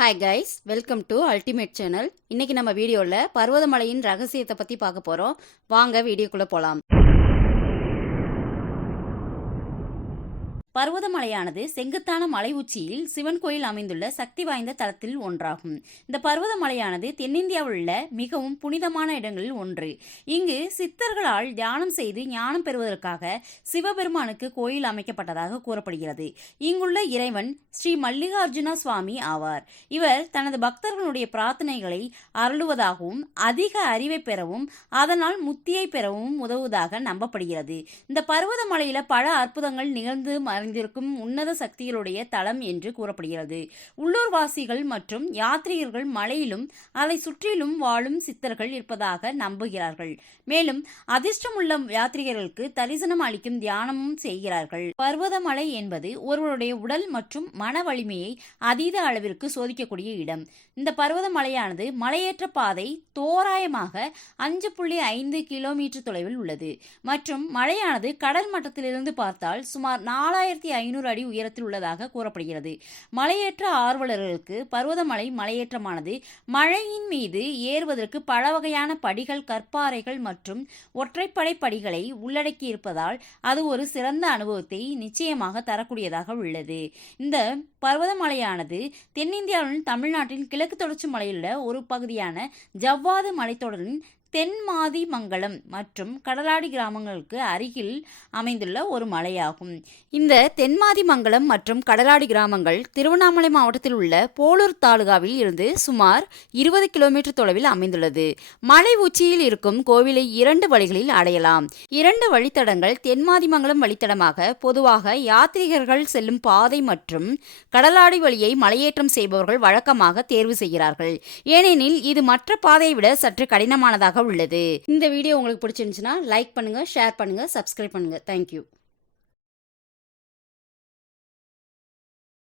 Hi guys, welcome to ultimate channel. இன்னைக்கு நம்ம வீடியோவில் பர்வதமலையின் ரகசியத்தை பற்றி பார்க்க போகிறோம். வாங்க வீடியோக்குள்ளே போகலாம். பர்வதமலையானது செங்குத்தான மலை உச்சியில் சிவன் கோயில் அமைந்துள்ள சக்தி வாய்ந்த தலத்தில் ஒன்றாகும். இந்த பர்வதமலையானது தென்னிந்தியாவில் உள்ள மிகவும் புனிதமான இடங்களில் ஒன்று. இங்கு சித்தர்களால் தியானம் செய்து ஞானம் பெறுவதற்காக சிவபெருமானுக்கு கோயில் அமைக்கப்பட்டதாக கூறப்படுகிறது. இங்குள்ள இறைவன் ஸ்ரீ மல்லிகார்ஜுன சுவாமி ஆவார். இவர் தனது பக்தர்களுடைய பிரார்த்தனைகளை அருளுவதாகவும் அதிக அறிவை பெறவும் அதனால் முத்தியை பெறவும் உதவுவதாக நம்பப்படுகிறது. இந்த பர்வதமலையில பல அற்புதங்கள் நிகழ்ந்து அறிந்திருக்கும் உன்னத சக்திகளுடைய தலம் என்று கூறப்படுகிறது. உள்ளூர்வாசிகள் மற்றும் யாத்ரீகர்கள் மலையிலும் அதை சுற்றிலும் வாழும் சித்தர்கள் இருப்பதாக நம்புகிறார்கள். மேலும் அதிர்ஷ்டமுள்ள யாத்ரீகர்களுக்கு தரிசனம் அளிக்கும் தியானமும் செய்கிறார்கள். பர்வதமலை என்பது ஒருவருடைய உடல் மற்றும் மன வலிமையை அதீத அளவிற்கு சோதிக்கக்கூடிய இடம். இந்த பர்வதமலையானது மலையேற்ற பாதை தோராயமாக 5.5 கிலோமீட்டர் தொலைவில் உள்ளது மற்றும் மலையானது கடல் மட்டத்திலிருந்து பார்த்தால் சுமார் 4500 அடி உயரத்தில் உள்ளதாக கூறப்படுகிறது. மலையேற்ற ஆர்வலர்களுக்கு பர்வதமலை மலையேற்றமானது மலையின் மீது ஏறுவதற்கு பல வகையான படிகள், கற்பாறைகள் மற்றும் ஒற்றைப்படை படிகளை உள்ளடக்கி இருப்பதால் அது ஒரு சிறந்த அனுபவத்தை நிச்சயமாக தரக்கூடியதாக உள்ளது. இந்த பர்வதமலையானது தென்னிந்தியாவின் தமிழ்நாட்டின் கிழக்கு தொடர்ச்சி மலையுள்ள ஒரு பகுதியான ஜவ்வாது மலைத்தொடரின் தென்மாதிமங்கலம் மற்றும் கடலாடி கிராமங்களுக்கு அருகில் அமைந்துள்ள ஒரு மலையாகும். இந்த தென்மாதிமங்கலம் மற்றும் கடலாடி கிராமங்கள் திருவண்ணாமலை மாவட்டத்தில் உள்ள போலூர் தாலுகாவில் இருந்து சுமார் 20 கிலோமீட்டர் தொலைவில் அமைந்துள்ளது. மலை உச்சியில் இருக்கும் கோவிலை 2 வழிகளில் அடையலாம். 2 வழித்தடங்கள் தென்மாதிமங்கலம் வழித்தடமாக பொதுவாக யாத்ரீகர்கள் செல்லும் பாதை மற்றும் கடலாடி வழியை மலையேற்றம் செய்பவர்கள் வழக்கமாக தேர்வு செய்கிறார்கள். ஏனெனில் இது மற்ற பாதையை விட சற்று கடினமானதாக உள்ளது. இந்த வீடியோ உங்களுக்கு பிடிச்சிருந்துச்சுன்னா லைக் பண்ணுங்க, ஷேர் பண்ணுங்க, சப்ஸ்கிரைப் பண்ணுங்க. தேங்க்யூ.